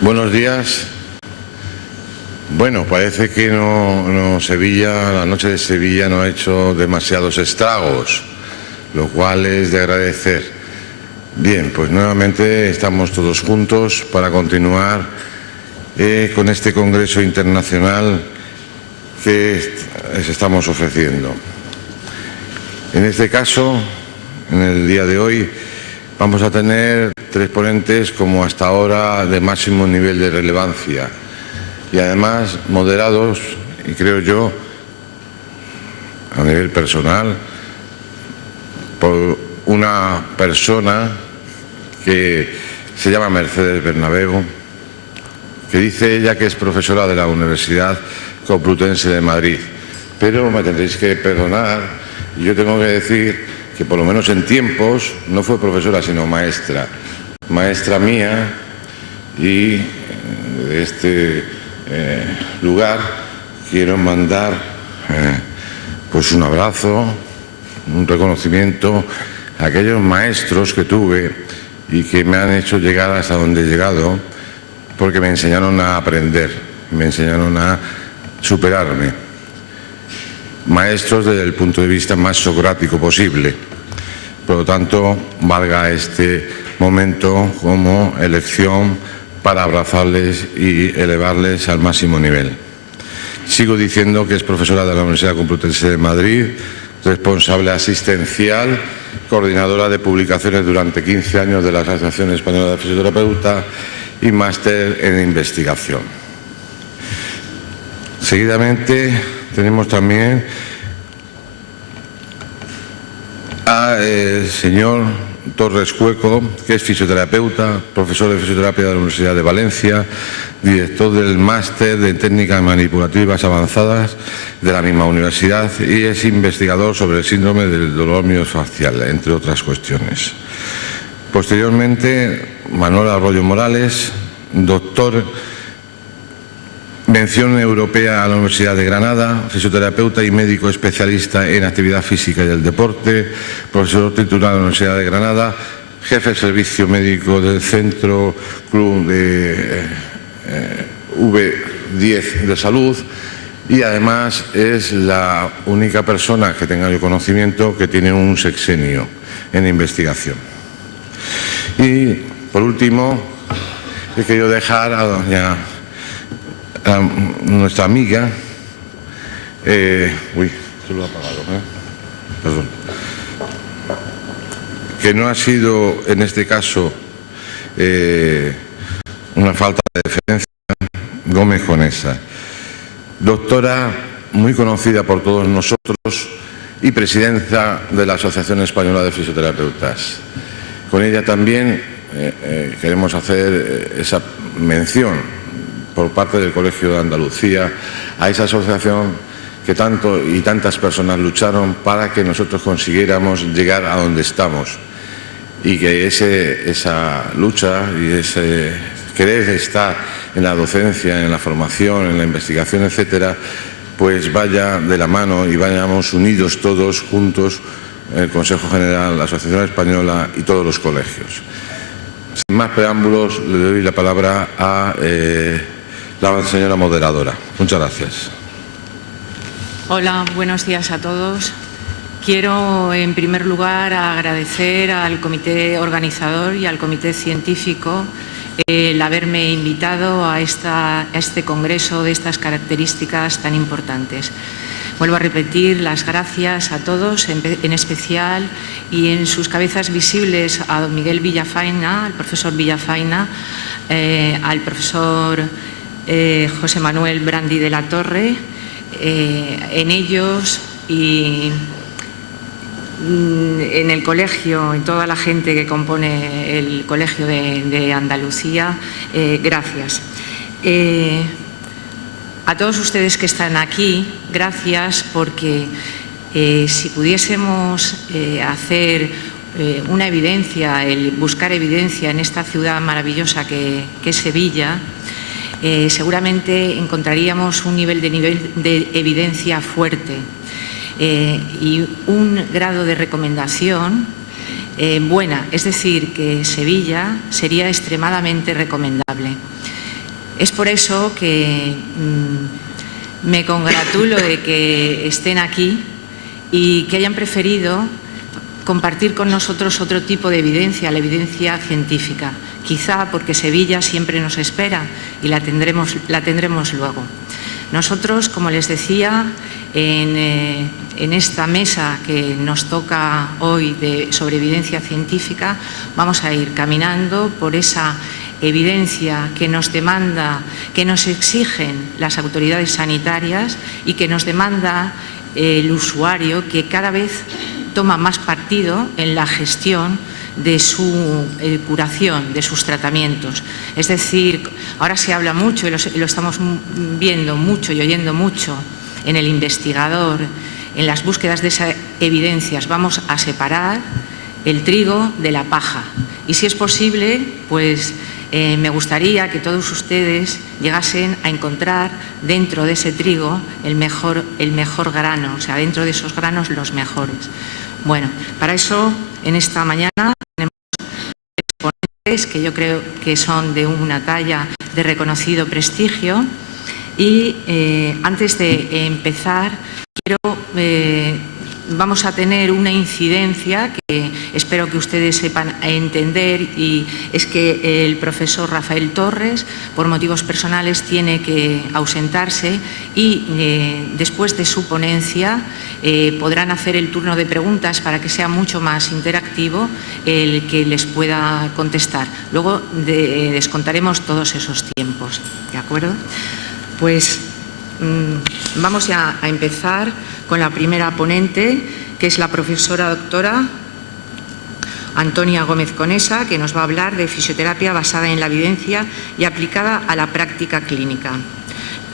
Buenos días. Bueno, parece que Sevilla, la noche de Sevilla no ha hecho demasiados estragos, lo cual es de agradecer. Bien, pues nuevamente estamos todos juntos para continuar con este Congreso Internacional que les estamos ofreciendo. En este caso, en el día de hoy, vamos a tener 3 ponentes como hasta ahora de máximo nivel de relevancia y además moderados, y creo yo, a nivel personal, por una persona que se llama Mercedes Bernabeu, que dice ella que es profesora de la Universidad Complutense de Madrid. Pero me tendréis que perdonar, y yo tengo que decir que por lo menos en tiempos no fue profesora sino maestra mía, y de este lugar quiero mandar pues un abrazo, un reconocimiento a aquellos maestros que tuve y que me han hecho llegar hasta donde he llegado, porque me enseñaron a aprender, me enseñaron a superarme. Maestros desde el punto de vista más socrático posible. Por lo tanto, valga este momento como elección para abrazarles y elevarles al máximo nivel. Sigo diciendo que es profesora de la Universidad Complutense de Madrid, responsable asistencial, coordinadora de publicaciones durante 15 años de la Asociación Española de Fisioterapeutas y máster en investigación. Seguidamente tenemos también al señor Torres Cueco, que es fisioterapeuta, profesor de fisioterapia de la Universidad de Valencia, director del máster de técnicas manipulativas avanzadas de la misma universidad y es investigador sobre el síndrome del dolor miofascial, entre otras cuestiones. Posteriormente, Manuel Arroyo Morales, doctor, mención europea a la Universidad de Granada, fisioterapeuta y médico especialista en actividad física y el deporte, profesor titular de la Universidad de Granada, jefe de servicio médico del Centro Club de V10 de Salud, y además es la única persona que tenga yo conocimiento que tiene un sexenio en investigación. Y por último, he querido dejar a nuestra amiga, se lo he apagado, perdón, que no ha sido en este caso una falta de deferencia, Gómez Conesa, doctora muy conocida por todos nosotros y presidenta de la Asociación Española de Fisioterapeutas. Con ella también queremos hacer esa mención por parte del Colegio de Andalucía a esa asociación que tanto y tantas personas lucharon para que nosotros consiguiéramos llegar a donde estamos, y que esa lucha y ese querer estar en la docencia, en la formación, en la investigación, etcétera, pues vaya de la mano y vayamos unidos todos juntos, el Consejo General, la Asociación Española y todos los colegios. Sin más preámbulos, le doy la palabra a la señora moderadora. Muchas gracias. Hola, buenos días a todos. Quiero, en primer lugar, agradecer al comité organizador y al comité científico el haberme invitado a este congreso de estas características tan importantes. Vuelvo a repetir las gracias a todos, en especial y en sus cabezas visibles a don Miguel Villafaina, al profesor Villafaina, al profesor José Manuel Brandi de la Torre, en ellos y en el colegio, en toda la gente que compone el Colegio de Andalucía, gracias. A todos ustedes que están aquí, gracias, porque si pudiésemos hacer una evidencia, el buscar evidencia en esta ciudad maravillosa que es Sevilla, seguramente encontraríamos un nivel de evidencia fuerte y un grado de recomendación buena, es decir, que Sevilla sería extremadamente recomendable. Es por eso que me congratulo de que estén aquí y que hayan preferido compartir con nosotros otro tipo de evidencia, la evidencia científica, quizá porque Sevilla siempre nos espera y la tendremos luego. Nosotros, como les decía, en esta mesa que nos toca hoy sobre evidencia científica, vamos a ir caminando por esa evidencia que nos demanda, que nos exigen las autoridades sanitarias y que nos demanda el usuario, que cada vez toma más partido en la gestión de su curación, de sus tratamientos. Es decir, ahora se habla mucho y lo estamos viendo mucho y oyendo mucho en el investigador, en las búsquedas de esas evidencias. Vamos a separar el trigo de la paja y, si es posible, pues me gustaría que todos ustedes llegasen a encontrar dentro de ese trigo el mejor grano, o sea, dentro de esos granos los mejores. Bueno, para eso en esta mañana tenemos exponentes que yo creo que son de una talla de reconocido prestigio y antes de empezar vamos a tener una incidencia que espero que ustedes sepan entender, y es que el profesor Rafael Torres, por motivos personales, tiene que ausentarse y después de su ponencia podrán hacer el turno de preguntas para que sea mucho más interactivo el que les pueda contestar. Luego descontaremos todos esos tiempos, ¿de acuerdo? Pues vamos ya a empezar con la primera ponente, que es la profesora doctora Antonia Gómez Conesa, que nos va a hablar de fisioterapia basada en la evidencia y aplicada a la práctica clínica.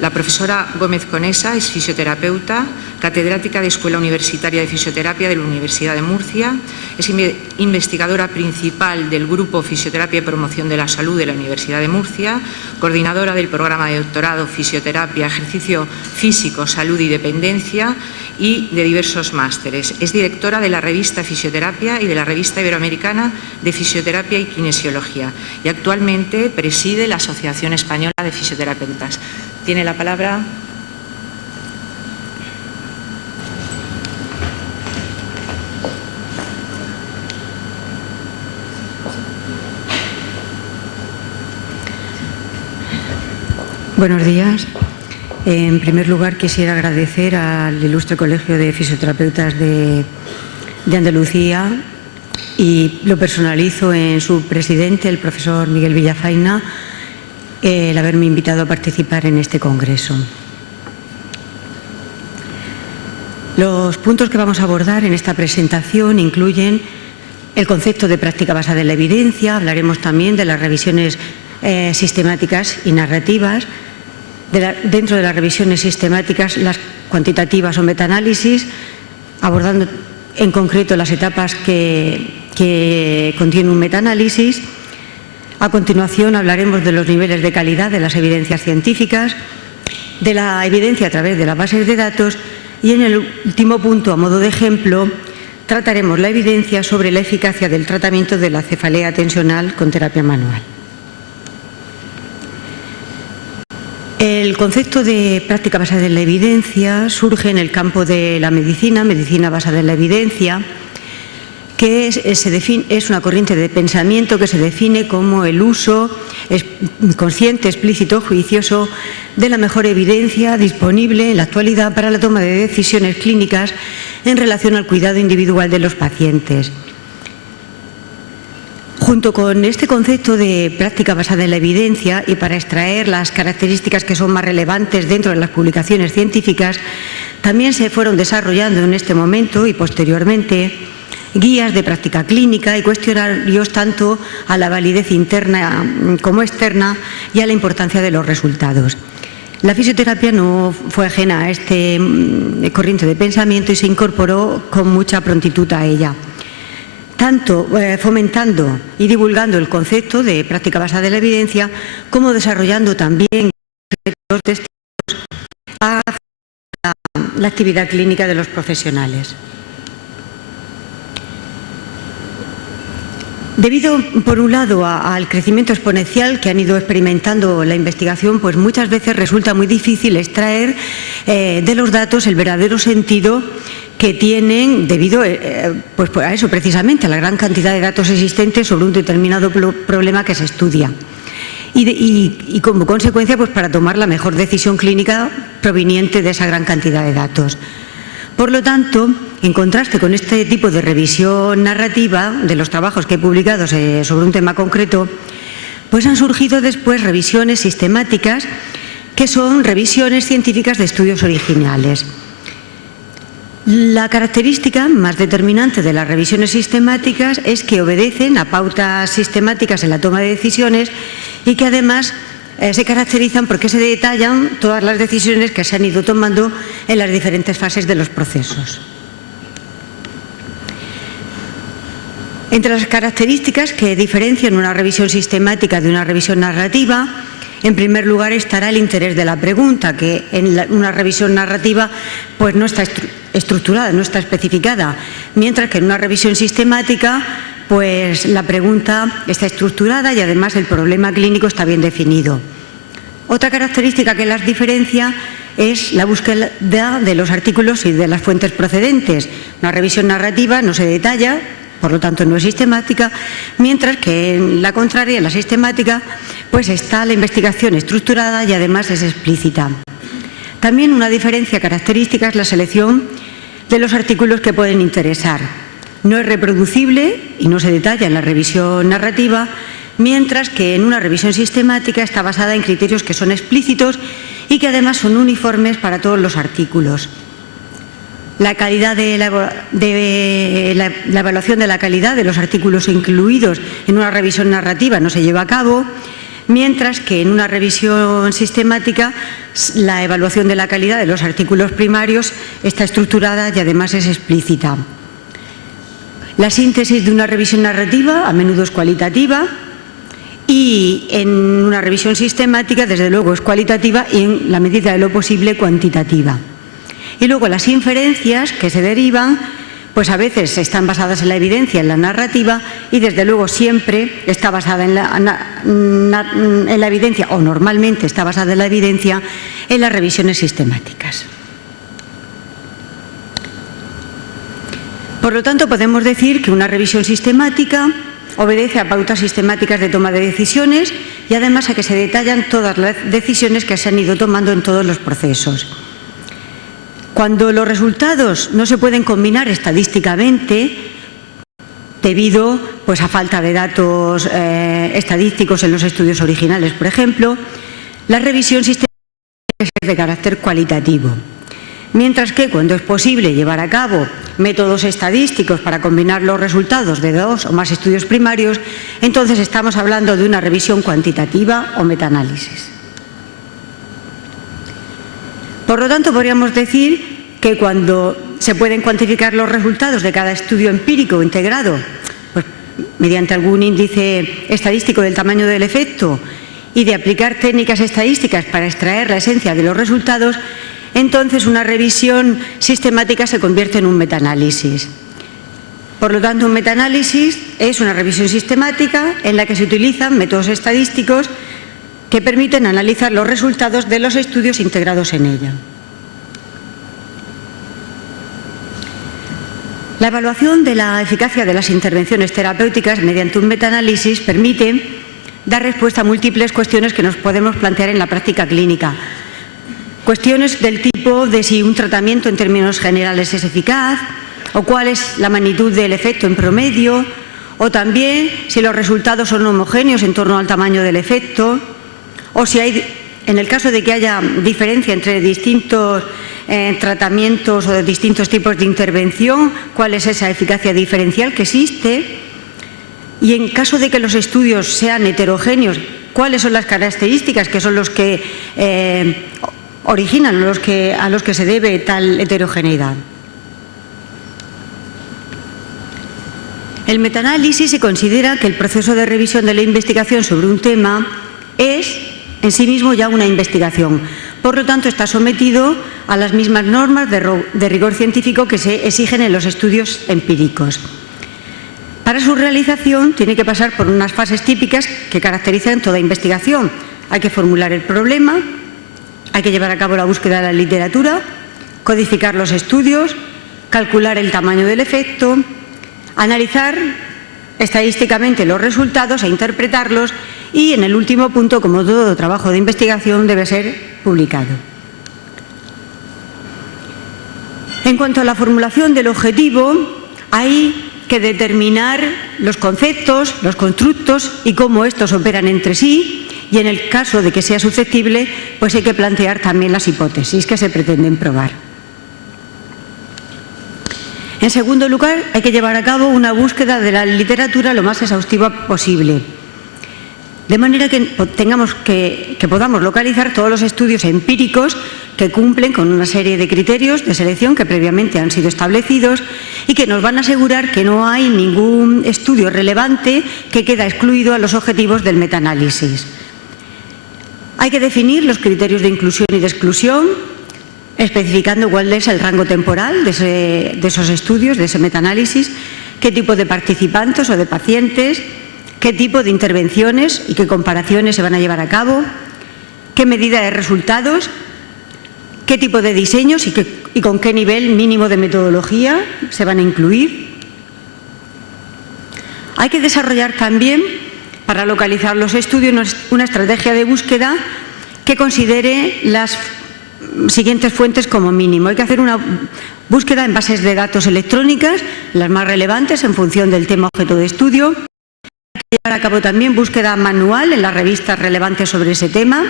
La profesora Gómez Conesa es fisioterapeuta, catedrática de Escuela Universitaria de Fisioterapia de la Universidad de Murcia, es investigadora principal del Grupo Fisioterapia y Promoción de la Salud de la Universidad de Murcia, coordinadora del programa de doctorado Fisioterapia, Ejercicio Físico, Salud y Dependencia y de diversos másteres. Es directora de la revista Fisioterapia y de la revista Iberoamericana de Fisioterapia y Kinesiología y actualmente preside la Asociación Española de Fisioterapeutas. Tiene la palabra. Buenos días. En primer lugar, quisiera agradecer al Ilustre Colegio de Fisioterapeutas de Andalucía, y lo personalizo en su presidente, el profesor Miguel Villafaina, el haberme invitado a participar en este congreso. Los puntos que vamos a abordar en esta presentación incluyen el concepto de práctica basada en la evidencia, hablaremos también de las revisiones sistemáticas y narrativas, dentro de las revisiones sistemáticas las cuantitativas o metaanálisis, abordando en concreto las etapas que contiene un metaanálisis. A continuación hablaremos de los niveles de calidad de las evidencias científicas, de la evidencia a través de las bases de datos y, en el último punto, a modo de ejemplo, trataremos la evidencia sobre la eficacia del tratamiento de la cefalea tensional con terapia manual. El concepto de práctica basada en la evidencia surge en el campo de la medicina basada en la evidencia, que es una corriente de pensamiento que se define como el uso consciente, explícito, juicioso de la mejor evidencia disponible en la actualidad para la toma de decisiones clínicas en relación al cuidado individual de los pacientes. Junto con este concepto de práctica basada en la evidencia, y para extraer las características que son más relevantes dentro de las publicaciones científicas, también se fueron desarrollando en este momento y posteriormente guías de práctica clínica y cuestionarios tanto a la validez interna como externa y a la importancia de los resultados. La fisioterapia no fue ajena a este corriente de pensamiento y se incorporó con mucha prontitud a ella, tanto fomentando y divulgando el concepto de práctica basada en la evidencia, como desarrollando también los testigos a la actividad clínica de los profesionales. Debido, por un lado, al crecimiento exponencial que han ido experimentando la investigación, pues muchas veces resulta muy difícil extraer de los datos el verdadero sentido que tienen debido pues a eso precisamente, a la gran cantidad de datos existentes sobre un determinado problema que se estudia. Y como consecuencia, pues para tomar la mejor decisión clínica proveniente de esa gran cantidad de datos. Por lo tanto, en contraste con este tipo de revisión narrativa de los trabajos que he publicado sobre un tema concreto, pues han surgido después revisiones sistemáticas que son revisiones científicas de estudios originales. La característica más determinante de las revisiones sistemáticas es que obedecen a pautas sistemáticas en la toma de decisiones y que además se caracterizan porque se detallan todas las decisiones que se han ido tomando en las diferentes fases de los procesos. Entre las características que diferencian una revisión sistemática de una revisión narrativa, en primer lugar estará el interés de la pregunta, que en una revisión narrativa pues no está estructurada, no está especificada, mientras que en una revisión sistemática pues la pregunta está estructurada y además el problema clínico está bien definido. Otra característica que las diferencia es la búsqueda de los artículos y de las fuentes procedentes. Una revisión narrativa no se detalla, por lo tanto no es sistemática, mientras que en la contraria, en la sistemática, pues está la investigación estructurada y además es explícita. También una diferencia característica es la selección de los artículos que pueden interesar. No es reproducible y no se detalla en la revisión narrativa, mientras que en una revisión sistemática está basada en criterios que son explícitos y que además son uniformes para todos los artículos. La calidad la evaluación de la calidad de los artículos incluidos en una revisión narrativa no se lleva a cabo, mientras que en una revisión sistemática la evaluación de la calidad de los artículos primarios está estructurada y además es explícita. La síntesis de una revisión narrativa a menudo es cualitativa y en una revisión sistemática desde luego es cualitativa y en la medida de lo posible cuantitativa. Y luego las inferencias que se derivan pues a veces están basadas en la evidencia, en la narrativa, y desde luego siempre está basada en la evidencia, o normalmente está basada en la evidencia, en las revisiones sistemáticas. Por lo tanto, podemos decir que una revisión sistemática obedece a pautas sistemáticas de toma de decisiones y además a que se detallan todas las decisiones que se han ido tomando en todos los procesos. Cuando los resultados no se pueden combinar estadísticamente, debido pues, a falta de datos estadísticos en los estudios originales, por ejemplo, la revisión sistemática es de carácter cualitativo. Mientras que cuando es posible llevar a cabo métodos estadísticos para combinar los resultados de 2 o más estudios primarios, entonces estamos hablando de una revisión cuantitativa o metaanálisis. Por lo tanto, podríamos decir que cuando se pueden cuantificar los resultados de cada estudio empírico integrado, pues, mediante algún índice estadístico del tamaño del efecto y de aplicar técnicas estadísticas para extraer la esencia de los resultados, entonces una revisión sistemática se convierte en un metaanálisis. Por lo tanto, un metaanálisis es una revisión sistemática en la que se utilizan métodos estadísticos que permiten analizar los resultados de los estudios integrados en ella. La evaluación de la eficacia de las intervenciones terapéuticas mediante un metaanálisis permite dar respuesta a múltiples cuestiones que nos podemos plantear en la práctica clínica. Cuestiones del tipo de si un tratamiento en términos generales es eficaz, o cuál es la magnitud del efecto en promedio, o también si los resultados son homogéneos en torno al tamaño del efecto, o si hay, en el caso de que haya diferencia entre distintos tratamientos o distintos tipos de intervención, cuál es esa eficacia diferencial que existe, y en caso de que los estudios sean heterogéneos, cuáles son las características que son los que originan a los que se debe tal heterogeneidad. El metaanálisis se considera que el proceso de revisión de la investigación sobre un tema es en sí mismo ya una investigación. Por lo tanto, está sometido a las mismas normas de rigor científico que se exigen en los estudios empíricos. Para su realización tiene que pasar por unas fases típicas que caracterizan toda investigación. Hay que formular el problema, hay que llevar a cabo la búsqueda de la literatura, codificar los estudios, calcular el tamaño del efecto, analizar estadísticamente los resultados e interpretarlos y, en el último punto, como todo trabajo de investigación, debe ser publicado. En cuanto a la formulación del objetivo, hay que determinar los conceptos, los constructos y cómo estos operan entre sí, y en el caso de que sea susceptible, pues hay que plantear también las hipótesis que se pretenden probar. En segundo lugar, hay que llevar a cabo una búsqueda de la literatura lo más exhaustiva posible, de manera que podamos localizar todos los estudios empíricos que cumplen con una serie de criterios de selección que previamente han sido establecidos y que nos van a asegurar que no hay ningún estudio relevante que queda excluido a los objetivos del metaanálisis. Hay que definir los criterios de inclusión y de exclusión, especificando cuál es el rango temporal de esos estudios, de ese metaanálisis, qué tipo de participantes o de pacientes, qué tipo de intervenciones y qué comparaciones se van a llevar a cabo, qué medida de resultados, qué tipo de diseños y con qué nivel mínimo de metodología se van a incluir. Hay que desarrollar también, para localizar los estudios, una estrategia de búsqueda que considere las siguientes fuentes como mínimo. Hay que hacer una búsqueda en bases de datos electrónicas, las más relevantes en función del tema objeto de estudio. Hay que llevar a cabo también búsqueda manual en las revistas relevantes sobre ese tema.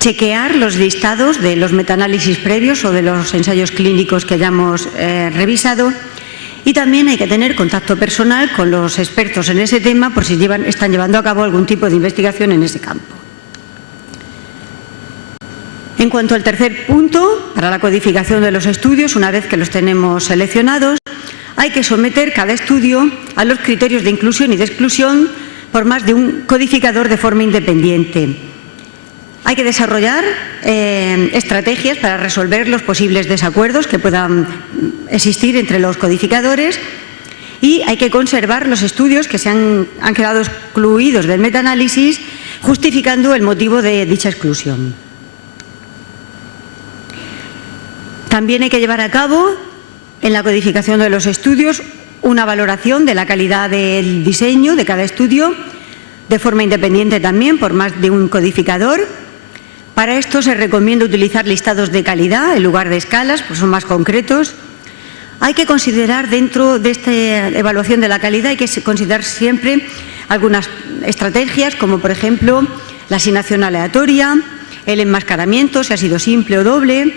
Chequear los listados de los metaanálisis previos o de los ensayos clínicos que hayamos revisado. Y también hay que tener contacto personal con los expertos en ese tema por si están llevando a cabo algún tipo de investigación en ese campo. En cuanto al tercer punto, para la codificación de los estudios, una vez que los tenemos seleccionados, hay que someter cada estudio a los criterios de inclusión y de exclusión por más de un codificador de forma independiente. Hay que desarrollar estrategias para resolver los posibles desacuerdos que puedan existir entre los codificadores y hay que conservar los estudios que han quedado excluidos del metaanálisis, justificando el motivo de dicha exclusión. También hay que llevar a cabo, en la codificación de los estudios, una valoración de la calidad del diseño de cada estudio, de forma independiente también, por más de un codificador. Para esto se recomienda utilizar listados de calidad en lugar de escalas, pues son más concretos. Hay que considerar, dentro de esta evaluación de la calidad, hay que considerar siempre algunas estrategias, como por ejemplo la asignación aleatoria, el enmascaramiento, si ha sido simple o doble,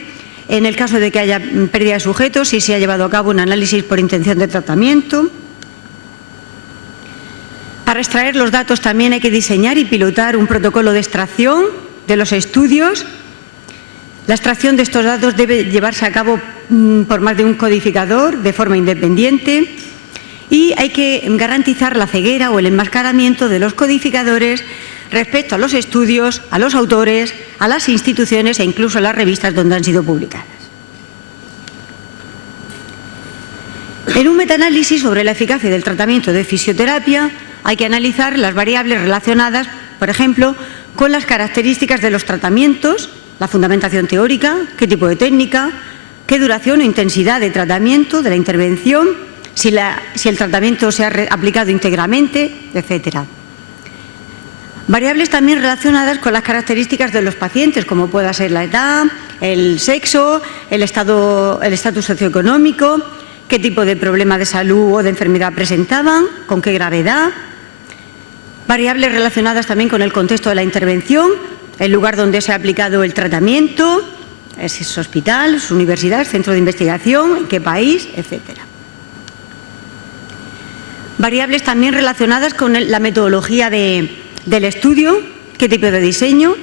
en el caso de que haya pérdida de sujetos, si se ha llevado a cabo un análisis por intención de tratamiento. Para extraer los datos también hay que diseñar y pilotar un protocolo de extracción de los estudios. La extracción de estos datos debe llevarse a cabo por más de un codificador de forma independiente y hay que garantizar la ceguera o el enmascaramiento de los codificadores respecto a los estudios, a los autores, a las instituciones e incluso a las revistas donde han sido publicadas. En un metaanálisis sobre la eficacia del tratamiento de fisioterapia hay que analizar las variables relacionadas, por ejemplo, con las características de los tratamientos, la fundamentación teórica, qué tipo de técnica, qué duración o intensidad de tratamiento, de la intervención, si el tratamiento se ha aplicado íntegramente, etc. Variables también relacionadas con las características de los pacientes, como pueda ser la edad, el sexo, el estatus socioeconómico, qué tipo de problema de salud o de enfermedad presentaban, con qué gravedad. Variables relacionadas también con el contexto de la intervención, el lugar donde se ha aplicado el tratamiento, es hospital, es universidad, es centro de investigación, en qué país, etc. Variables también relacionadas con la metodología del estudio, qué tipo de diseño,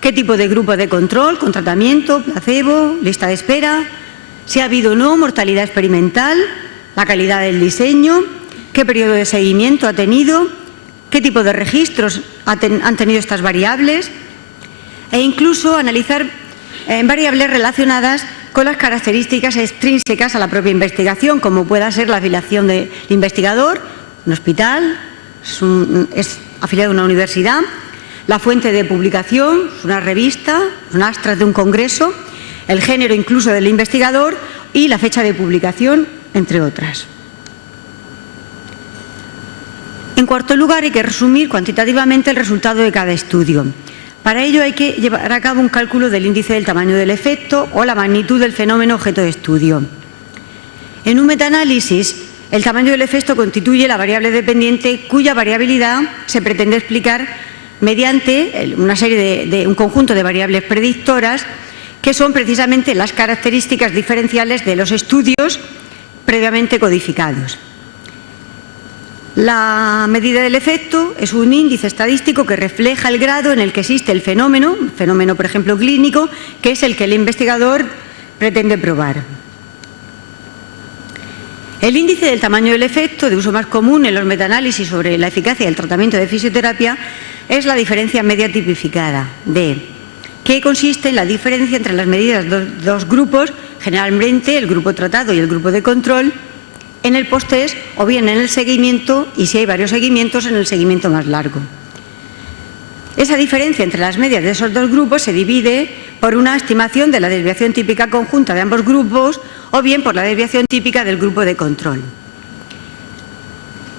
qué tipo de grupo de control, con tratamiento, placebo, lista de espera, si ha habido o no mortalidad experimental, la calidad del diseño, qué periodo de seguimiento ha tenido, qué tipo de registros han tenido estas variables e incluso analizar variables relacionadas con las características extrínsecas a la propia investigación, como pueda ser la afiliación del investigador, un hospital, es afiliado a una universidad, la fuente de publicación, una revista, un abstract de un congreso, el género incluso del investigador y la fecha de publicación, entre otras. En cuarto lugar, hay que resumir cuantitativamente el resultado de cada estudio. Para ello hay que llevar a cabo un cálculo del índice del tamaño del efecto o la magnitud del fenómeno objeto de estudio. En un metaanálisis, el tamaño del efecto constituye la variable dependiente cuya variabilidad se pretende explicar mediante una serie de un conjunto de variables predictoras que son precisamente las características diferenciales de los estudios previamente codificados. La medida del efecto es un índice estadístico que refleja el grado en el que existe el fenómeno por ejemplo clínico, que es el que el investigador pretende probar. El índice del tamaño del efecto, de uso más común en los metaanálisis sobre la eficacia del tratamiento de fisioterapia, es la diferencia media tipificada, D, que consiste en la diferencia entre las medidas de dos grupos, generalmente el grupo tratado y el grupo de control, en el post-test o bien en el seguimiento, y si hay varios seguimientos, en el seguimiento más largo. Esa diferencia entre las medias de esos dos grupos se divide por una estimación de la desviación típica conjunta de ambos grupos o bien por la desviación típica del grupo de control. En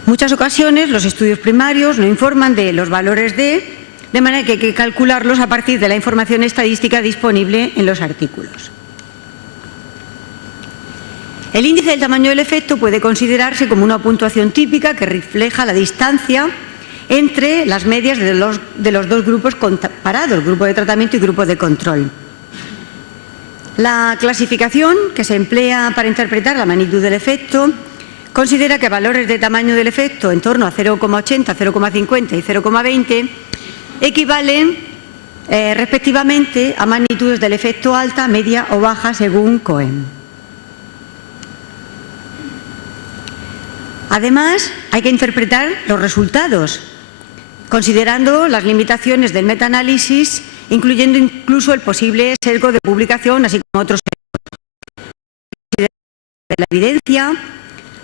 muchas ocasiones los estudios primarios no informan de los valores de manera que hay que calcularlos a partir de la información estadística disponible en los artículos. El índice del tamaño del efecto puede considerarse como una puntuación típica que refleja la distancia entre las medias de los dos grupos comparados, grupo de tratamiento y grupo de control. La clasificación que se emplea para interpretar la magnitud del efecto considera que valores de tamaño del efecto en torno a 0,80, 0,50 y 0,20 equivalen respectivamente a magnitudes del efecto alta, media o baja según Cohen. Además, hay que interpretar los resultados, considerando las limitaciones del metaanálisis, incluyendo incluso el posible sesgo de publicación, así como otros sesgos de la evidencia,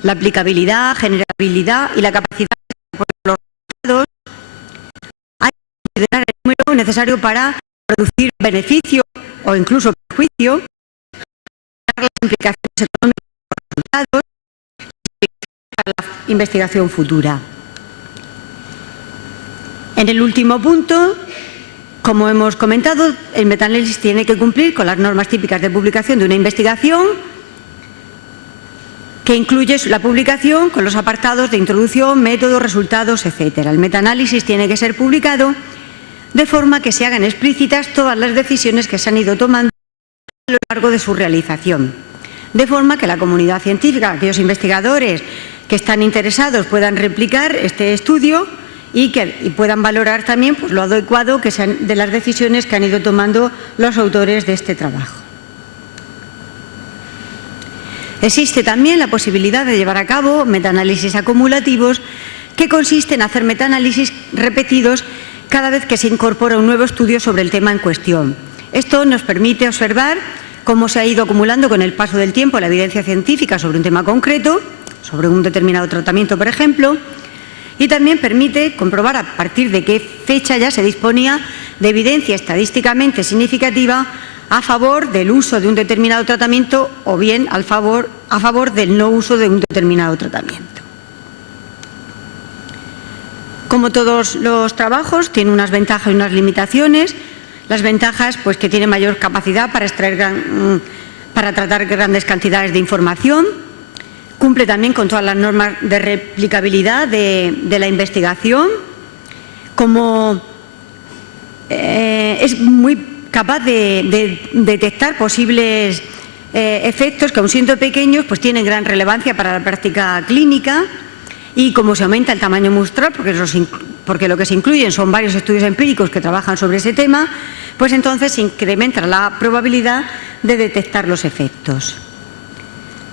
la aplicabilidad, generabilidad y la capacidad de los resultados. Hay que considerar el número necesario para producir beneficio o incluso perjuicio, las implicaciones económicas de los resultados, para la investigación futura. En el último punto, como hemos comentado, el metaanálisis tiene que cumplir con las normas típicas de publicación de una investigación, que incluye la publicación con los apartados de introducción, método, resultados, etc. El metaanálisis tiene que ser publicado de forma que se hagan explícitas todas las decisiones que se han ido tomando a lo largo de su realización, de forma que la comunidad científica, aquellos investigadores que están interesados puedan replicar este estudio y puedan valorar también pues, lo adecuado que sean de las decisiones que han ido tomando los autores de este trabajo. Existe también la posibilidad de llevar a cabo metaanálisis acumulativos, que consiste en hacer metaanálisis repetidos cada vez que se incorpora un nuevo estudio sobre el tema en cuestión. Esto nos permite observar cómo se ha ido acumulando con el paso del tiempo la evidencia científica sobre un tema concreto, sobre un determinado tratamiento, por ejemplo, y también permite comprobar a partir de qué fecha ya se disponía de evidencia estadísticamente significativa a favor del uso de un determinado tratamiento o bien a favor del no uso de un determinado tratamiento. Como todos los trabajos, tiene unas ventajas y unas limitaciones. Las ventajas, pues que tiene mayor capacidad para tratar grandes cantidades de información. Cumple también con todas las normas de replicabilidad de la investigación. Como es muy capaz de detectar posibles efectos que, aun siendo pequeños, pues tienen gran relevancia para la práctica clínica. Y como se aumenta el tamaño muestral, porque lo que se incluyen son varios estudios empíricos que trabajan sobre ese tema, pues entonces se incrementa la probabilidad de detectar los efectos.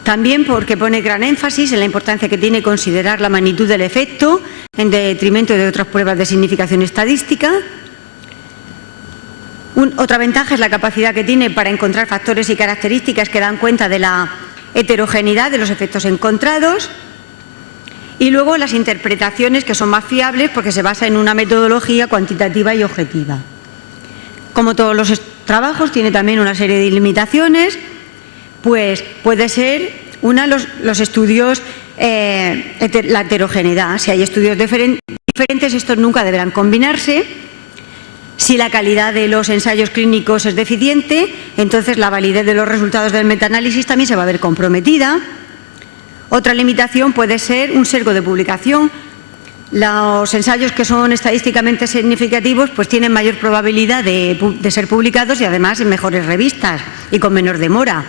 También porque pone gran énfasis en la importancia que tiene considerar la magnitud del efecto en detrimento de otras pruebas de significación estadística. Otra ventaja es la capacidad que tiene para encontrar factores y características que dan cuenta de la heterogeneidad de los efectos encontrados. Y luego las interpretaciones, que son más fiables porque se basa en una metodología cuantitativa y objetiva. Como todos los trabajos, tiene también una serie de limitaciones, pues puede ser los estudios, la heterogeneidad. Si hay estudios diferentes, estos nunca deberán combinarse. Si la calidad de los ensayos clínicos es deficiente, entonces la validez de los resultados del metaanálisis también se va a ver comprometida. Otra limitación puede ser un sesgo de publicación. Los ensayos que son estadísticamente significativos pues tienen mayor probabilidad de ser publicados y además en mejores revistas y con menor demora.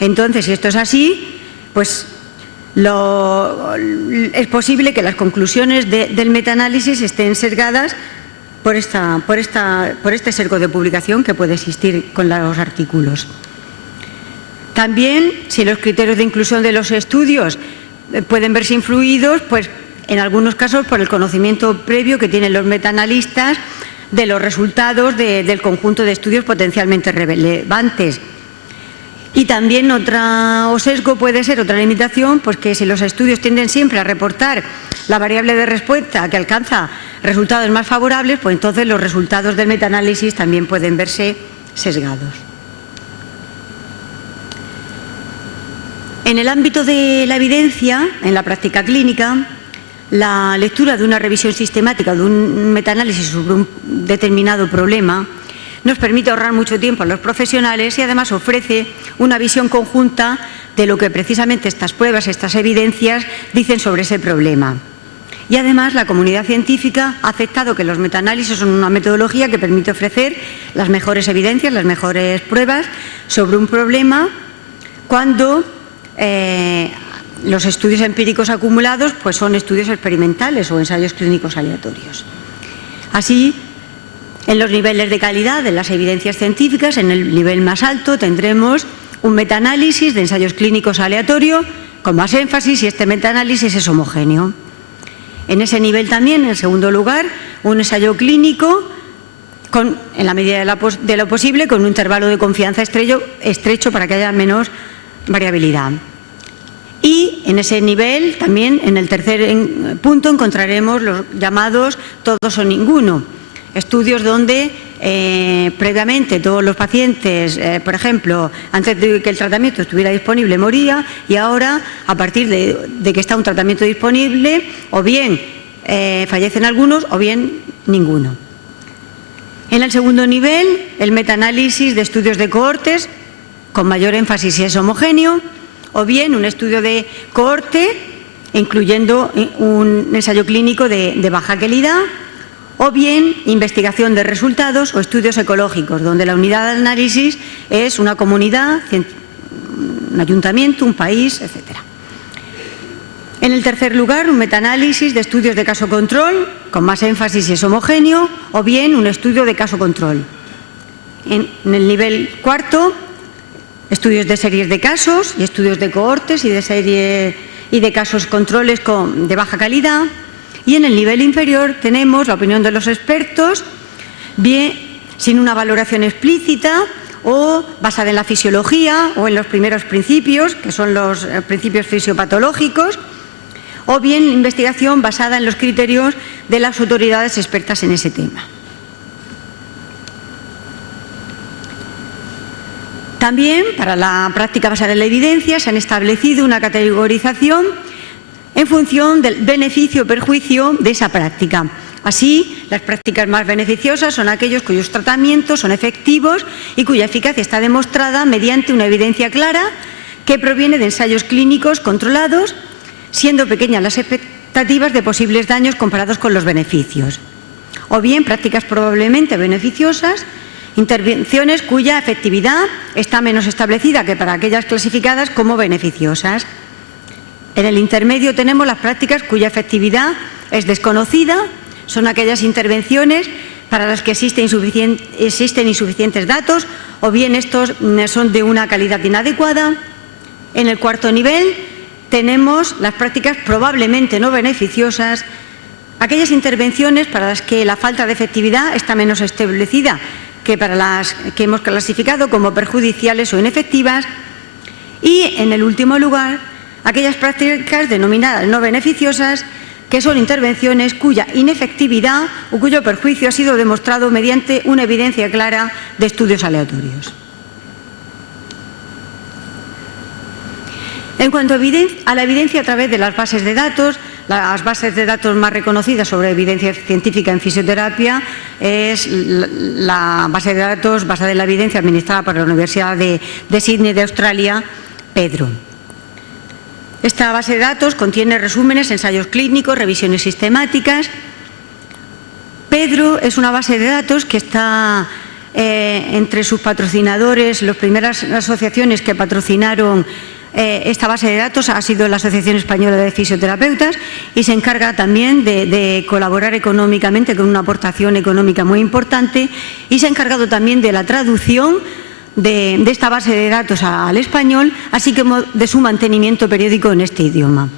Entonces, si esto es así, pues es posible que las conclusiones del metaanálisis estén sesgadas por este sesgo de publicación que puede existir con los artículos. También, si los criterios de inclusión de los estudios pueden verse influidos, pues en algunos casos por el conocimiento previo que tienen los metaanalistas de los resultados del conjunto de estudios potencialmente relevantes. Y también otro sesgo puede ser, otra limitación, pues que si los estudios tienden siempre a reportar la variable de respuesta que alcanza resultados más favorables, pues entonces los resultados del metaanálisis también pueden verse sesgados. En el ámbito de la evidencia, en la práctica clínica, la lectura de una revisión sistemática de un metaanálisis sobre un determinado problema nos permite ahorrar mucho tiempo a los profesionales y además ofrece una visión conjunta de lo que precisamente estas pruebas, estas evidencias dicen sobre ese problema. Y además la comunidad científica ha aceptado que los metaanálisis son una metodología que permite ofrecer las mejores evidencias, las mejores pruebas sobre un problema cuando los estudios empíricos acumulados pues son estudios experimentales o ensayos clínicos aleatorios. Así, en los niveles de calidad de las evidencias científicas, en el nivel más alto tendremos un metaanálisis de ensayos clínicos aleatorio con más énfasis y este metaanálisis es homogéneo. En ese nivel también, en segundo lugar, un ensayo clínico en la medida de lo posible con un intervalo de confianza estrecho para que haya menos variabilidad. Y en ese nivel, también en el tercer punto, encontraremos los llamados todos o ninguno. Estudios donde previamente todos los pacientes, por ejemplo, antes de que el tratamiento estuviera disponible moría y ahora, a partir de que está un tratamiento disponible, o bien fallecen algunos o bien ninguno. En el segundo nivel, el metaanálisis de estudios de cohortes, con mayor énfasis si es homogéneo, o bien un estudio de cohorte, incluyendo un ensayo clínico de baja calidad, o bien investigación de resultados o estudios ecológicos, donde la unidad de análisis es una comunidad, un ayuntamiento, un país, etc. En el tercer lugar, un metaanálisis de estudios de caso control, con más énfasis si es homogéneo, o bien un estudio de caso control. En el nivel cuarto, estudios de series de casos y estudios de cohortes y de casos controles de baja calidad. Y en el nivel inferior tenemos la opinión de los expertos, bien sin una valoración explícita o basada en la fisiología o en los primeros principios, que son los principios fisiopatológicos, o bien investigación basada en los criterios de las autoridades expertas en ese tema. También, para la práctica basada en la evidencia, se han establecido una categorización en función del beneficio o perjuicio de esa práctica. Así, las prácticas más beneficiosas son aquellos cuyos tratamientos son efectivos y cuya eficacia está demostrada mediante una evidencia clara que proviene de ensayos clínicos controlados, siendo pequeñas las expectativas de posibles daños comparados con los beneficios. O bien, prácticas probablemente beneficiosas, intervenciones cuya efectividad está menos establecida que para aquellas clasificadas como beneficiosas. En el intermedio tenemos las prácticas cuya efectividad es desconocida, son aquellas intervenciones para las que existen insuficientes datos o bien estos son de una calidad inadecuada. En el cuarto nivel tenemos las prácticas probablemente no beneficiosas, aquellas intervenciones para las que la falta de efectividad está menos establecida para las que hemos clasificado como perjudiciales o inefectivas. Y, en el último lugar, aquellas prácticas denominadas no beneficiosas, que son intervenciones cuya inefectividad o cuyo perjuicio ha sido demostrado mediante una evidencia clara de estudios aleatorios. En cuanto a la evidencia a través de las bases de datos, las bases de datos más reconocidas sobre evidencia científica en fisioterapia es la base de datos basada en la evidencia administrada por la Universidad de Sídney de Australia, PEDRO. Esta base de datos contiene resúmenes, ensayos clínicos, revisiones sistemáticas. PEDRO es una base de datos que está entre sus patrocinadores. Las primeras asociaciones que patrocinaron esta base de datos ha sido la Asociación Española de Fisioterapeutas, y se encarga también de colaborar económicamente con una aportación económica muy importante, y se ha encargado también de la traducción de esta base de datos al español, así como de su mantenimiento periódico en este idioma.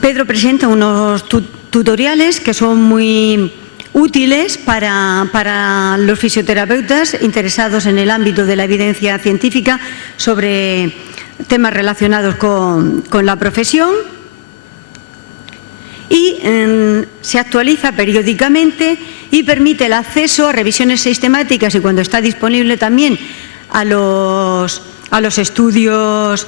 PEDRO presenta unos tutoriales que son muy útiles para los fisioterapeutas interesados en el ámbito de la evidencia científica sobre temas relacionados con la profesión, y se actualiza periódicamente y permite el acceso a revisiones sistemáticas, y cuando está disponible también a los estudios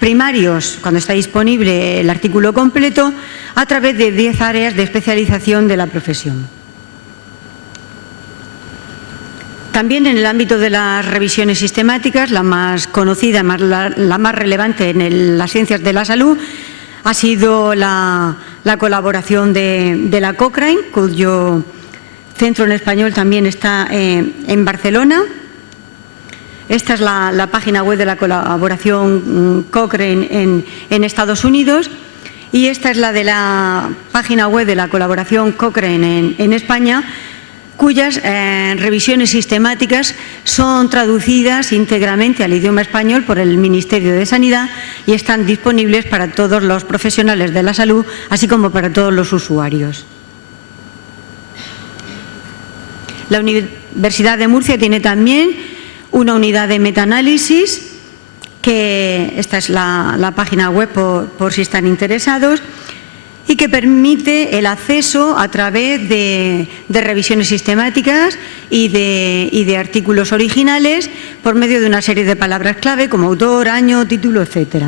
primarios, cuando está disponible el artículo completo, a través de 10 áreas de especialización de la profesión. También en el ámbito de las revisiones sistemáticas, la más conocida, la más relevante en las ciencias de la salud, ha sido la colaboración de la Cochrane, cuyo centro en español también está en Barcelona. Esta es la página web de la colaboración Cochrane en Estados Unidos, y esta es la de la página web de la colaboración Cochrane en España, cuyas revisiones sistemáticas son traducidas íntegramente al idioma español por el Ministerio de Sanidad y están disponibles para todos los profesionales de la salud, así como para todos los usuarios. La Universidad de Murcia tiene también una unidad de metaanálisis, que esta es la página web por si están interesados, y que permite el acceso a través de revisiones sistemáticas y de artículos originales por medio de una serie de palabras clave como autor, año, título, etc.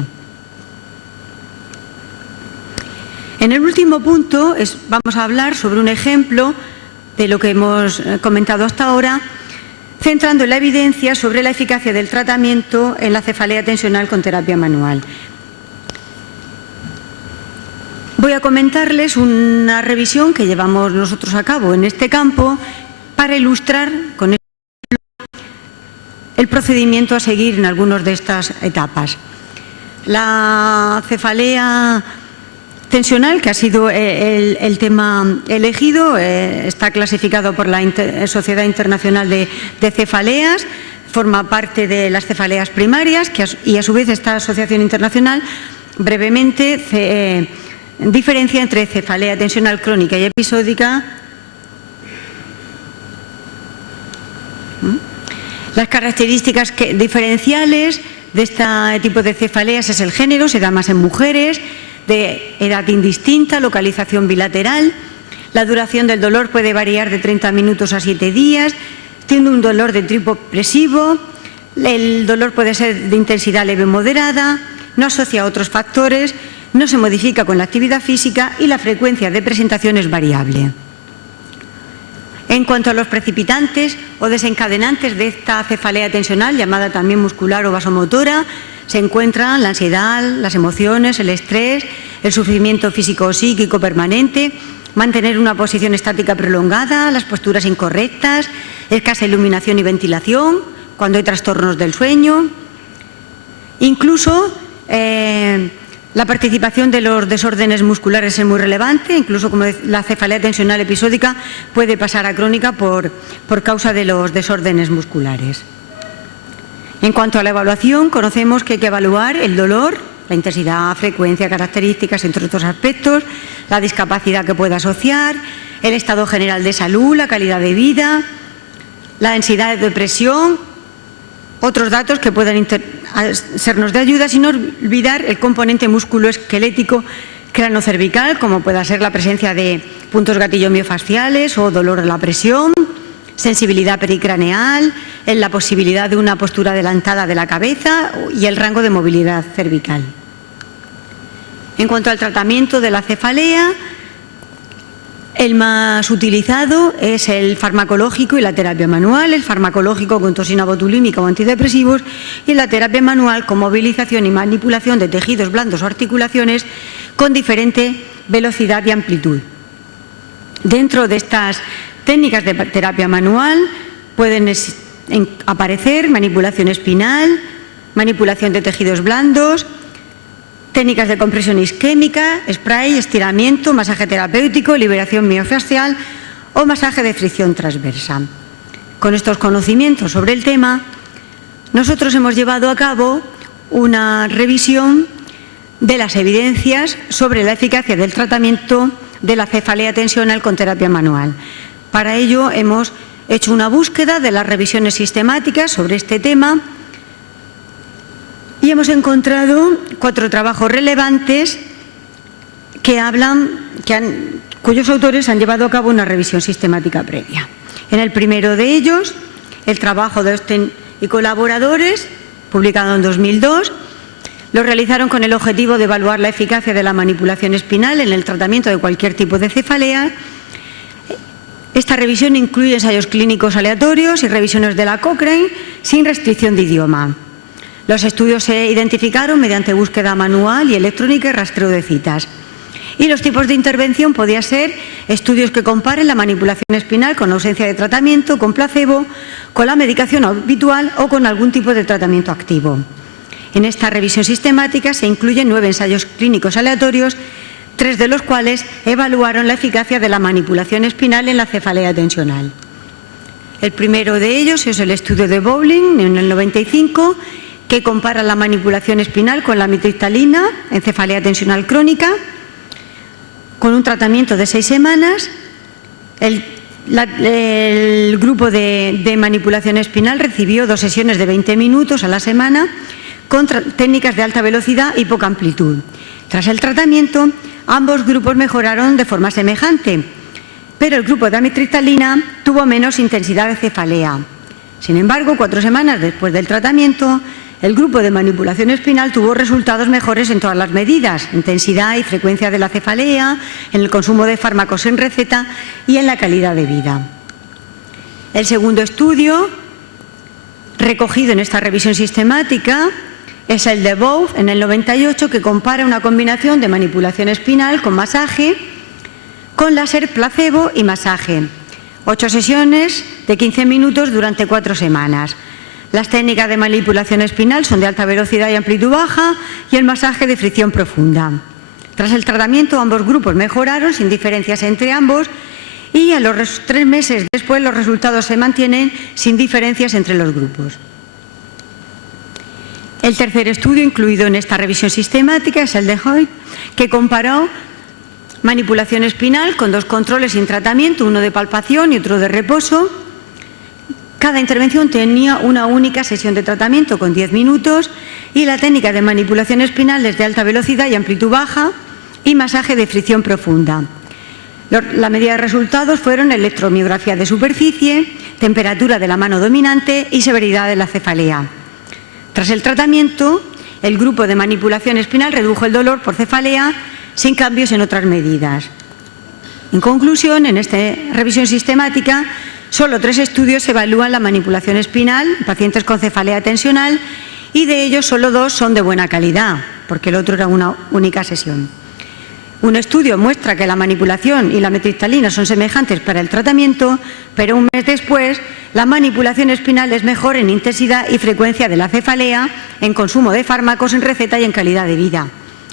En el último punto vamos a hablar sobre un ejemplo de lo que hemos comentado hasta ahora, centrando la evidencia sobre la eficacia del tratamiento en la cefalea tensional con terapia manual. Voy a comentarles una revisión que llevamos nosotros a cabo en este campo para ilustrar con el procedimiento a seguir en algunas de estas etapas. La cefalea tensional, que ha sido el tema elegido, está clasificado por la Sociedad Internacional de Cefaleas, forma parte de las cefaleas primarias, y a su vez esta asociación internacional brevemente diferencia entre cefalea tensional crónica y episódica. Las características diferenciales de este tipo de cefaleas es el género, se da más en mujeres, de edad indistinta, localización bilateral. La duración del dolor puede variar de 30 minutos a 7 días, tiene un dolor de tipo opresivo, el dolor puede ser de intensidad leve o moderada, no asocia a otros factores, no se modifica con la actividad física y la frecuencia de presentación es variable. En cuanto a los precipitantes o desencadenantes de esta cefalea tensional, llamada también muscular o vasomotora, se encuentran la ansiedad, las emociones, el estrés, el sufrimiento físico o psíquico permanente, mantener una posición estática prolongada, las posturas incorrectas, escasa iluminación y ventilación, cuando hay trastornos del sueño. Incluso la participación de los desórdenes musculares es muy relevante, incluso como la cefalea tensional episódica puede pasar a crónica por causa de los desórdenes musculares. En cuanto a la evaluación, conocemos que hay que evaluar el dolor, la intensidad, frecuencia, características, entre otros aspectos, la discapacidad que pueda asociar, el estado general de salud, la calidad de vida, la densidad de depresión, otros datos que puedan sernos de ayuda, sin olvidar el componente musculoesquelético cranocervical, como pueda ser la presencia de puntos gatillo miofasciales o dolor de la presión, sensibilidad pericraneal, en la posibilidad de una postura adelantada de la cabeza y el rango de movilidad cervical. En cuanto al tratamiento de la cefalea, el más utilizado es el farmacológico y la terapia manual, el farmacológico con toxina botulínica o antidepresivos y la terapia manual con movilización y manipulación de tejidos blandos o articulaciones con diferente velocidad y amplitud. Dentro de estas técnicas de terapia manual pueden aparecer manipulación espinal, manipulación de tejidos blandos, técnicas de compresión isquémica, spray, estiramiento, masaje terapéutico, liberación miofascial o masaje de fricción transversa. Con estos conocimientos sobre el tema, nosotros hemos llevado a cabo una revisión de las evidencias sobre la eficacia del tratamiento de la cefalea tensional con terapia manual. Para ello hemos hecho una búsqueda de las revisiones sistemáticas sobre este tema y hemos encontrado 4 trabajos relevantes cuyos autores han llevado a cabo una revisión sistemática previa. En el primero de ellos, el trabajo de Osten y colaboradores, publicado en 2002, lo realizaron con el objetivo de evaluar la eficacia de la manipulación espinal en el tratamiento de cualquier tipo de cefalea. Esta revisión incluye ensayos clínicos aleatorios y revisiones de la Cochrane sin restricción de idioma. Los estudios se identificaron mediante búsqueda manual y electrónica y rastreo de citas. Y los tipos de intervención podían ser estudios que comparen la manipulación espinal con ausencia de tratamiento, con placebo, con la medicación habitual o con algún tipo de tratamiento activo. En esta revisión sistemática se incluyen 9 ensayos clínicos aleatorios, 3 de los cuales evaluaron la eficacia de la manipulación espinal en la cefalea tensional. El primero de ellos es el estudio de Bowling en el 95, que compara la manipulación espinal con la mitriptilina en cefalea tensional crónica, con un tratamiento de 6 semanas. El grupo de manipulación espinal recibió 2 sesiones de 20 minutos a la semana con técnicas de alta velocidad y poca amplitud. Tras el tratamiento, ambos grupos mejoraron de forma semejante, pero el grupo de amitriptilina tuvo menos intensidad de cefalea. Sin embargo, 4 semanas después del tratamiento, el grupo de manipulación espinal tuvo resultados mejores en todas las medidas: intensidad y frecuencia de la cefalea, en el consumo de fármacos sin receta y en la calidad de vida. El segundo estudio, recogido en esta revisión sistemática, es el de Bow en el 98, que compara una combinación de manipulación espinal con masaje, con láser, placebo y masaje. 8 sesiones de 15 minutos durante 4 semanas. Las técnicas de manipulación espinal son de alta velocidad y amplitud baja y el masaje de fricción profunda. Tras el tratamiento, ambos grupos mejoraron sin diferencias entre ambos y a los 3 meses después los resultados se mantienen sin diferencias entre los grupos. El tercer estudio incluido en esta revisión sistemática es el de Hoyt, que comparó manipulación espinal con 2 controles sin tratamiento, uno de palpación y otro de reposo. Cada intervención tenía una única sesión de tratamiento con 10 minutos y la técnica de manipulación espinal es de alta velocidad y amplitud baja y masaje de fricción profunda. La medida de resultados fueron electromiografía de superficie, temperatura de la mano dominante y severidad de la cefalea. Tras el tratamiento, el grupo de manipulación espinal redujo el dolor por cefalea sin cambios en otras medidas. En conclusión, en esta revisión sistemática, solo 3 estudios evalúan la manipulación espinal en pacientes con cefalea tensional y de ellos solo 2 son de buena calidad, porque el otro era una única sesión. Un estudio muestra que la manipulación y la amitriptilina son semejantes para el tratamiento, pero un mes después la manipulación espinal es mejor en intensidad y frecuencia de la cefalea, en consumo de fármacos, en receta y en calidad de vida.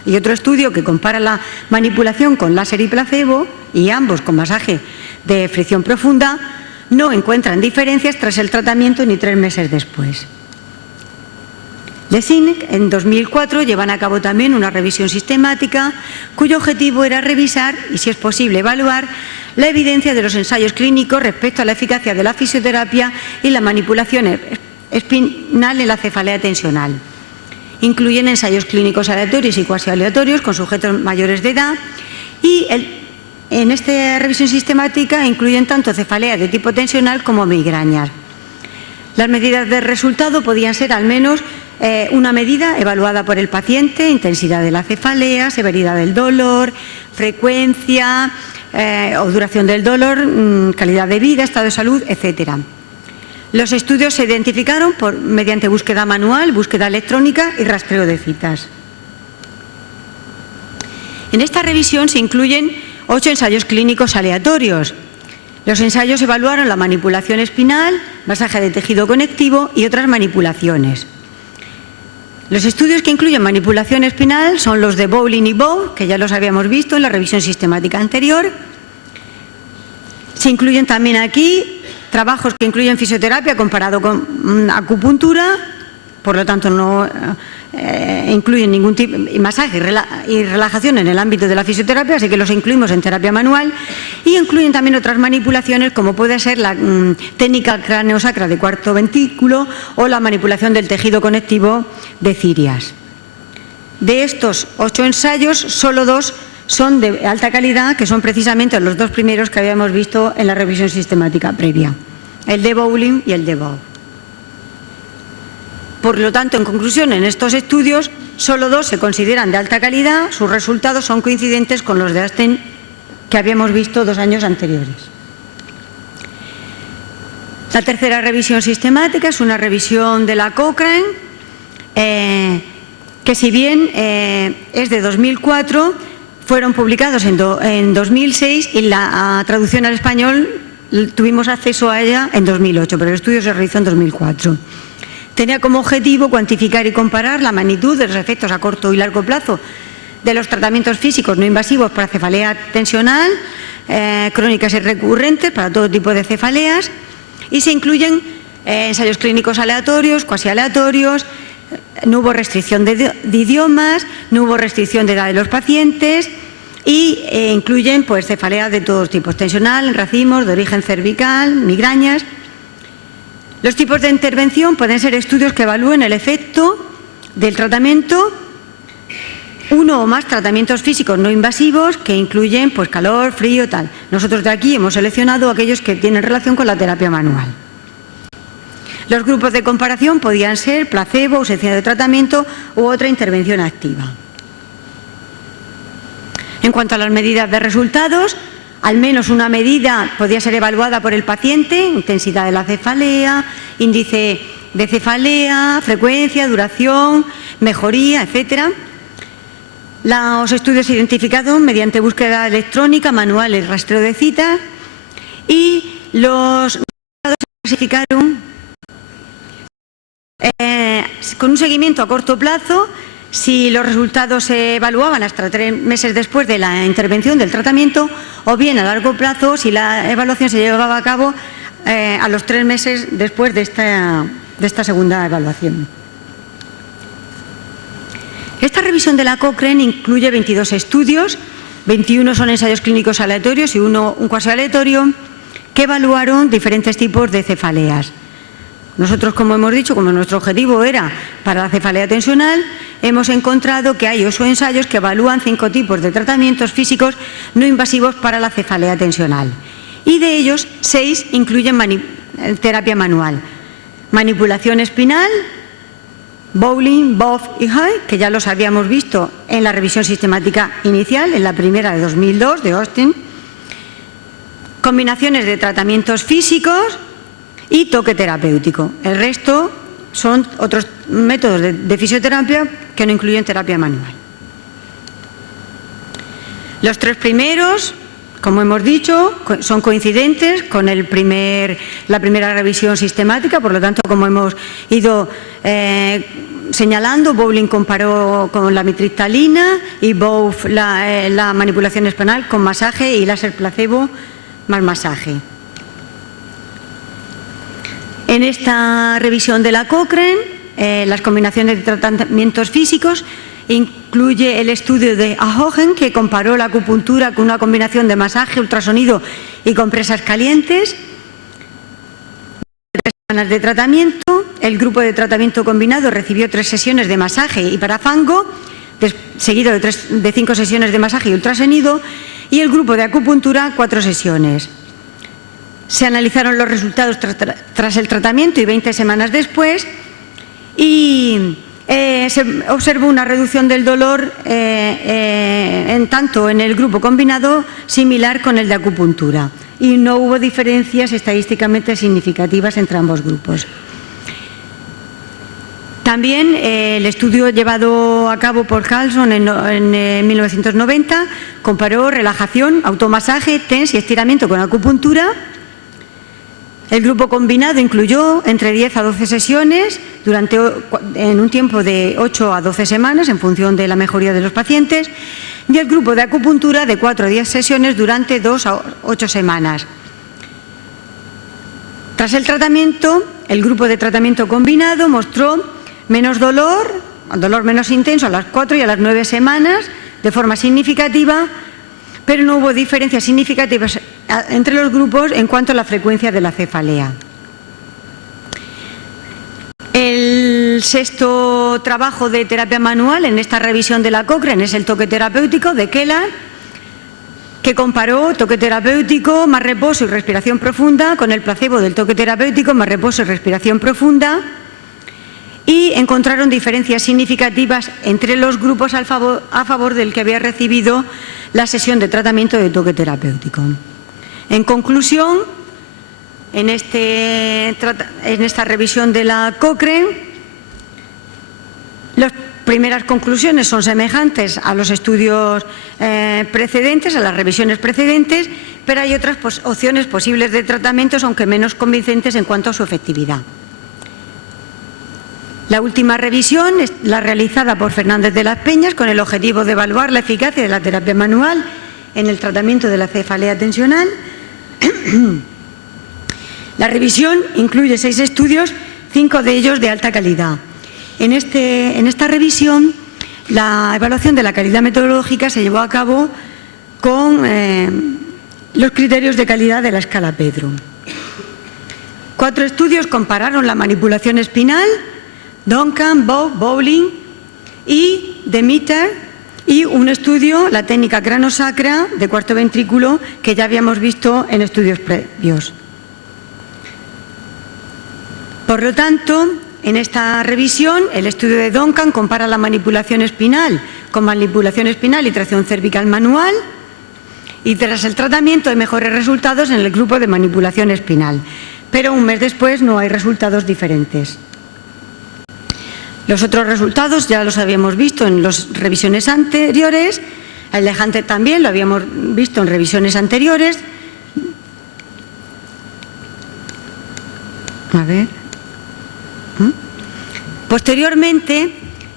Y otro estudio que compara la manipulación con láser y placebo, y ambos con masaje de fricción profunda, no encuentran diferencias tras el tratamiento ni 3 meses después. de SINC, en 2004 llevan a cabo también una revisión sistemática cuyo objetivo era revisar y, si es posible, evaluar la evidencia de los ensayos clínicos respecto a la eficacia de la fisioterapia y la manipulación espinal en la cefalea tensional. Incluyen ensayos clínicos aleatorios y cuasi aleatorios con sujetos mayores de edad y en esta revisión sistemática incluyen tanto cefaleas de tipo tensional como migrañas. Las medidas de resultado podían ser al menos una medida evaluada por el paciente: intensidad de la cefalea, severidad del dolor, frecuencia o duración del dolor, calidad de vida, estado de salud, etc. Los estudios se identificaron mediante búsqueda manual, búsqueda electrónica y rastreo de citas. En esta revisión se incluyen 8 ensayos clínicos aleatorios. Los ensayos evaluaron la manipulación espinal, masaje de tejido conectivo y otras manipulaciones. Los estudios que incluyen manipulación espinal son los de Bowling y Bow, que ya los habíamos visto en la revisión sistemática anterior. Se incluyen también aquí trabajos que incluyen fisioterapia comparado con acupuntura, por lo tanto no incluyen ningún tipo de masaje y relajación en el ámbito de la fisioterapia, así que los incluimos en terapia manual, y incluyen también otras manipulaciones como puede ser la técnica craneosacra de cuarto ventrículo o la manipulación del tejido conectivo de cirias. De estos 8 ensayos, solo 2 son de alta calidad, que son precisamente los 2 primeros que habíamos visto en la revisión sistemática previa, el de Bowling y el de Bow. Por lo tanto, en conclusión, en estos estudios, solo 2 se consideran de alta calidad. Sus resultados son coincidentes con los de Asten que habíamos visto 2 años anteriores. La tercera revisión sistemática es una revisión de la Cochrane, que si bien es de 2004, fueron publicados en 2006 y la traducción al español tuvimos acceso a ella en 2008, pero el estudio se realizó en 2004. Tenía como objetivo cuantificar y comparar la magnitud de los efectos a corto y largo plazo de los tratamientos físicos no invasivos para cefalea tensional, crónicas y recurrentes, para todo tipo de cefaleas, y se incluyen ensayos clínicos aleatorios, cuasi aleatorios. No hubo restricción de idiomas, no hubo restricción de edad de los pacientes y incluyen pues cefaleas de todos tipos: tensional, racimos, de origen cervical, migrañas. Los tipos de intervención pueden ser estudios que evalúen el efecto del tratamiento, uno o más tratamientos físicos no invasivos que incluyen pues calor, frío, tal. Nosotros de aquí hemos seleccionado aquellos que tienen relación con la terapia manual. Los grupos de comparación podían ser placebo, ausencia de tratamiento u otra intervención activa. En cuanto a las medidas de resultados, al menos una medida podía ser evaluada por el paciente: intensidad de la cefalea, índice de cefalea, frecuencia, duración, mejoría, etc. Los estudios se identificaron mediante búsqueda electrónica, manual y rastreo de citas, y los resultados se clasificaron con un seguimiento a corto plazo. Si los resultados se evaluaban hasta 3 meses después de la intervención del tratamiento, o bien a largo plazo si la evaluación se llevaba a cabo a los 3 meses después de esta segunda evaluación. Esta revisión de la Cochrane incluye 22 estudios, 21 son ensayos clínicos aleatorios y un cuasi aleatorio, que evaluaron diferentes tipos de cefaleas. Nosotros, como hemos dicho, como nuestro objetivo era para la cefalea tensional, hemos encontrado que hay 8 ensayos que evalúan 5 tipos de tratamientos físicos no invasivos para la cefalea tensional. Y de ellos, 6 incluyen terapia manual. Manipulación espinal, Bowling, Bow y High, que ya los habíamos visto en la revisión sistemática inicial, en la primera de 2002 de Austin. Combinaciones de tratamientos físicos y toque terapéutico. El resto son otros métodos de fisioterapia que no incluyen terapia manual. Los 3 primeros, como hemos dicho, son coincidentes con la primera revisión sistemática. Por lo tanto, como hemos ido señalando, Bowling comparó con la mitriptilina y Bow la manipulación espinal con masaje y láser placebo más masaje. En esta revisión de la Cochrane las combinaciones de tratamientos físicos. Incluye el estudio de Ahogen, que comparó la acupuntura con una combinación de masaje, ultrasonido y compresas calientes. 3 semanas de tratamiento. El grupo de tratamiento combinado recibió 3 sesiones de masaje y parafango, seguido de 5 sesiones de masaje y ultrasonido, y el grupo de acupuntura 4 sesiones. Se analizaron los resultados tras el tratamiento y 20 semanas después, y se observó una reducción del dolor tanto en el grupo combinado similar con el de acupuntura, y no hubo diferencias estadísticamente significativas entre ambos grupos. También el estudio llevado a cabo por Carlson en 1990 comparó relajación, automasaje, TENS y estiramiento con acupuntura. El grupo combinado incluyó entre 10 a 12 sesiones en un tiempo de 8 a 12 semanas en función de la mejoría de los pacientes, y el grupo de acupuntura de 4 a 10 sesiones durante 2 a 8 semanas. Tras el tratamiento, el grupo de tratamiento combinado mostró menos dolor menos intenso a las 4 y a las 9 semanas de forma significativa, pero no hubo diferencias significativas entre los grupos en cuanto a la frecuencia de la cefalea. El sexto trabajo de terapia manual en esta revisión de la Cochrane es el toque terapéutico de Kellan, que comparó toque terapéutico más reposo y respiración profunda con el placebo del toque terapéutico más reposo y respiración profunda, y encontraron diferencias significativas entre los grupos a favor del que había recibido la sesión de tratamiento de toque terapéutico. En conclusión, en esta revisión de la Cochrane, las primeras conclusiones son semejantes a los estudios precedentes, a las revisiones precedentes, pero hay otras opciones posibles de tratamientos, aunque menos convincentes en cuanto a su efectividad. La última revisión es la realizada por Fernández de las Peñas con el objetivo de evaluar la eficacia de la terapia manual en el tratamiento de la cefalea tensional. La revisión incluye 6 estudios, 5 de ellos de alta calidad. En esta revisión, la evaluación de la calidad metodológica se llevó a cabo con los criterios de calidad de la escala Pedro. 4 estudios compararon la manipulación espinal, Duncan, Bob, Bowling y Demeter, y un estudio, la técnica crano-sacra de cuarto ventrículo, que ya habíamos visto en estudios previos. Por lo tanto, en esta revisión, el estudio de Duncan compara la manipulación espinal con manipulación espinal y tracción cervical manual, y tras el tratamiento hay mejores resultados en el grupo de manipulación espinal, pero un mes después no hay resultados diferentes. Los otros resultados ya los habíamos visto en las revisiones anteriores, el de Hunter también lo habíamos visto en revisiones anteriores. A ver. Posteriormente,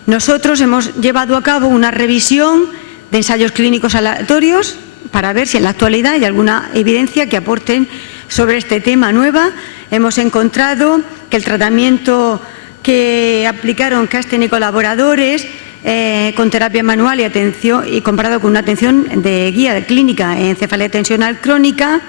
nosotros hemos llevado a cabo una revisión de ensayos clínicos aleatorios para ver si en la actualidad hay alguna evidencia que aporten sobre este tema nueva. Hemos encontrado que el tratamiento que aplicaron Kasten y colaboradores con terapia manual y comparado con una atención de guía de clínica en cefalea tensional crónica,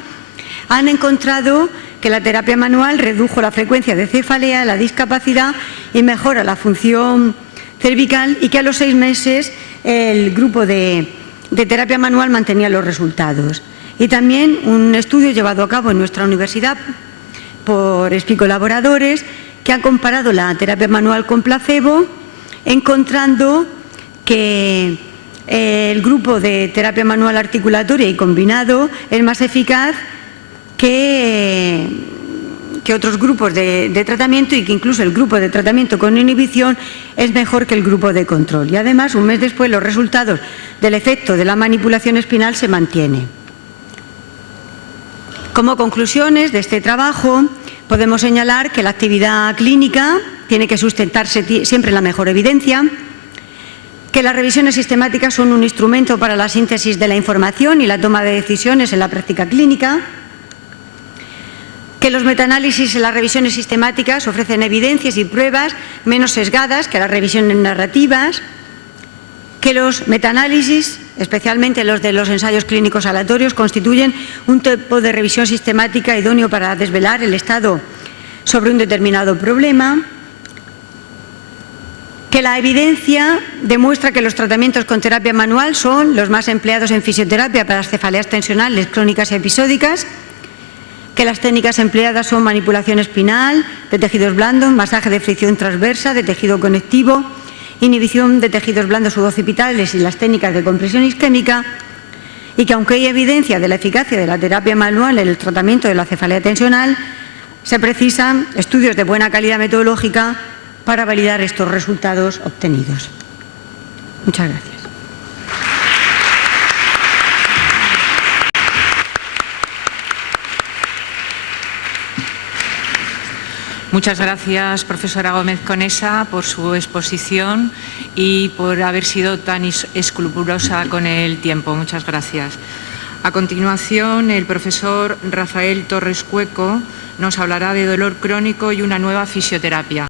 han encontrado que la terapia manual redujo la frecuencia de cefalea, la discapacidad y mejora la función cervical, y que a los 6 meses el grupo de terapia manual mantenía los resultados. Y también un estudio llevado a cabo en nuestra universidad por SPI colaboradores, que han comparado la terapia manual con placebo, encontrando que el grupo de terapia manual articulatoria y combinado es más eficaz que otros grupos de tratamiento, y que incluso el grupo de tratamiento con inhibición es mejor que el grupo de control. Y además, un mes después, los resultados del efecto de la manipulación espinal se mantienen. Como conclusiones de este trabajo, podemos señalar que la actividad clínica tiene que sustentarse siempre en la mejor evidencia, que las revisiones sistemáticas son un instrumento para la síntesis de la información y la toma de decisiones en la práctica clínica, que los metaanálisis y las revisiones sistemáticas ofrecen evidencias y pruebas menos sesgadas que las revisiones narrativas, que los metaanálisis, especialmente los de los ensayos clínicos aleatorios, constituyen un tipo de revisión sistemática idóneo para desvelar el estado sobre un determinado problema, que la evidencia demuestra que los tratamientos con terapia manual son los más empleados en fisioterapia para las cefaleas tensionales crónicas y episódicas, que las técnicas empleadas son manipulación espinal, de tejidos blandos, masaje de fricción transversa, de tejido conectivo, inhibición de tejidos blandos suboccipitales y las técnicas de compresión isquémica, y que aunque hay evidencia de la eficacia de la terapia manual en el tratamiento de la cefalea tensional, se precisan estudios de buena calidad metodológica para validar estos resultados obtenidos. Muchas gracias. Muchas gracias, profesora Gómez Conesa, por su exposición y por haber sido tan escrupulosa con el tiempo. Muchas gracias. A continuación, el profesor Rafael Torres Cueco nos hablará de dolor crónico y una nueva fisioterapia.